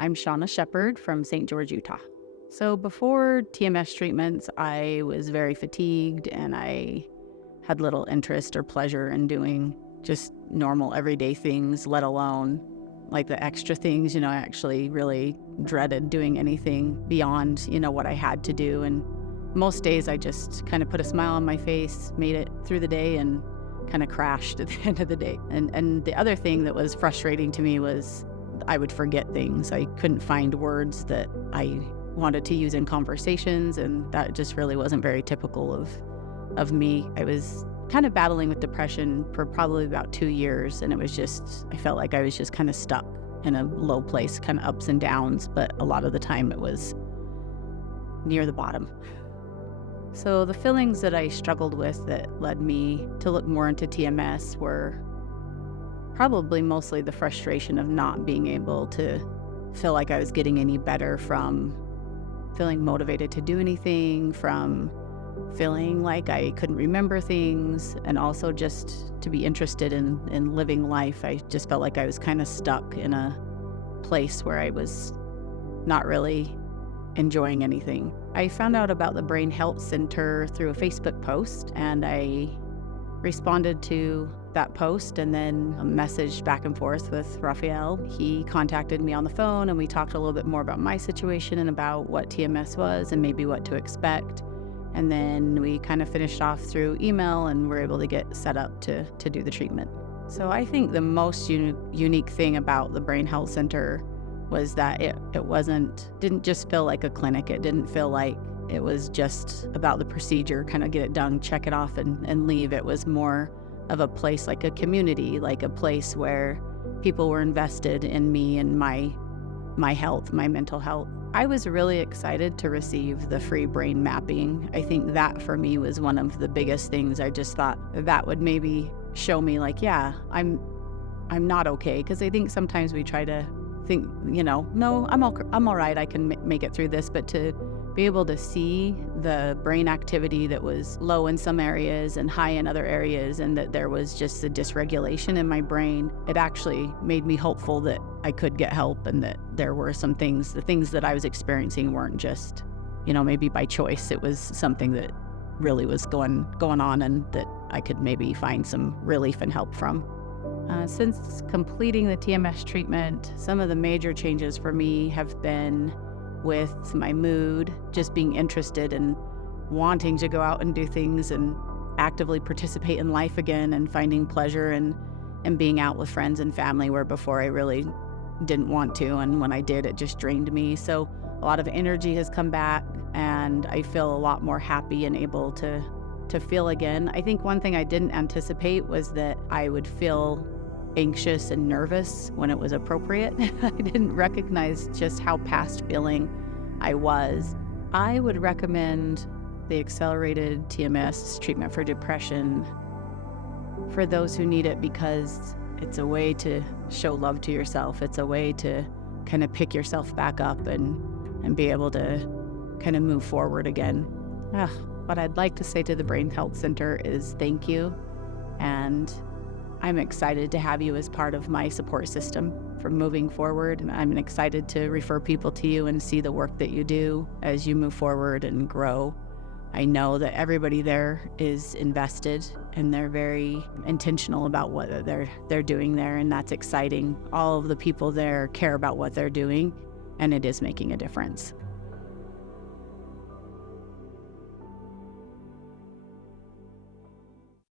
I'm Shawna from St. George, Utah. So before TMS treatments, I was very fatigued and I had little interest or pleasure in doing just normal everyday things, let alone like the extra things. I actually really dreaded doing anything beyond, what I had to do. And most days I just kind of put a smile on my face, made it through the day, and kind of crashed at the end of the day. And the other thing that was frustrating to me was I would forget things. I couldn't find words that I wanted to use in conversations, and that just really wasn't very typical of me. I was kind of battling with depression for probably about 2 years, and I felt like I was just kind of stuck in a low place, kind of ups and downs, but a lot of the time it was near the bottom. So the feelings that I struggled with that led me to look more into TMS were probably mostly the frustration of not being able to feel like I was getting any better, from feeling motivated to do anything, from feeling like I couldn't remember things, and also just to be interested in living life. I just felt like I was kind of stuck in a place where I was not really enjoying anything. I found out about the Brain Health Center through a Facebook post, and I responded to that post and then messaged back and forth with Raphael. He contacted me on the phone and we talked a little bit more about my situation and about what TMS was and maybe what to expect. And then we kind of finished off through email and were able to get set up to do the treatment. So I think the most unique thing about the Brain Health Center was that it didn't just feel like a clinic. It didn't feel like it was just about the procedure, kind of get it done, check it off and leave. It was more of a place, like a community, like a place where people were invested in me and my health, my mental health. I was really excited to receive the free brain mapping. I think that for me was one of the biggest things. I just thought that would maybe show me like, yeah, I'm not okay. Because I think sometimes we try to think, no, I'm all right. I can make it through this. But to be able to see the brain activity that was low in some areas and high in other areas, and that there was just a dysregulation in my brain, it actually made me hopeful that I could get help, and that there were some things, the things that I was experiencing weren't just, maybe by choice. It was something that really was going on, and that I could maybe find some relief and help from. Since completing the TMS treatment, some of the major changes for me have been with my mood, just being interested and wanting to go out and do things and actively participate in life again, and finding pleasure and being out with friends and family, where before I really didn't want to, and when I did, it just drained me. So a lot of energy has come back, and I feel a lot more happy and able to feel again. I think one thing I didn't anticipate was that I would feel anxious and nervous when it was appropriate. I didn't recognize just how past feeling I was. I would recommend the accelerated TMS treatment for depression for those who need it, because it's a way to show love to yourself. It's a way to kind of pick yourself back up and be able to kind of move forward again. What I'd like to say to the Brain Health Center is thank you, and I'm excited to have you as part of my support system for moving forward. And I'm excited to refer people to you and see the work that you do as you move forward and grow. I know that everybody there is invested, and they're very intentional about what they're doing there, and that's exciting. All of the people there care about what they're doing, and it is making a difference.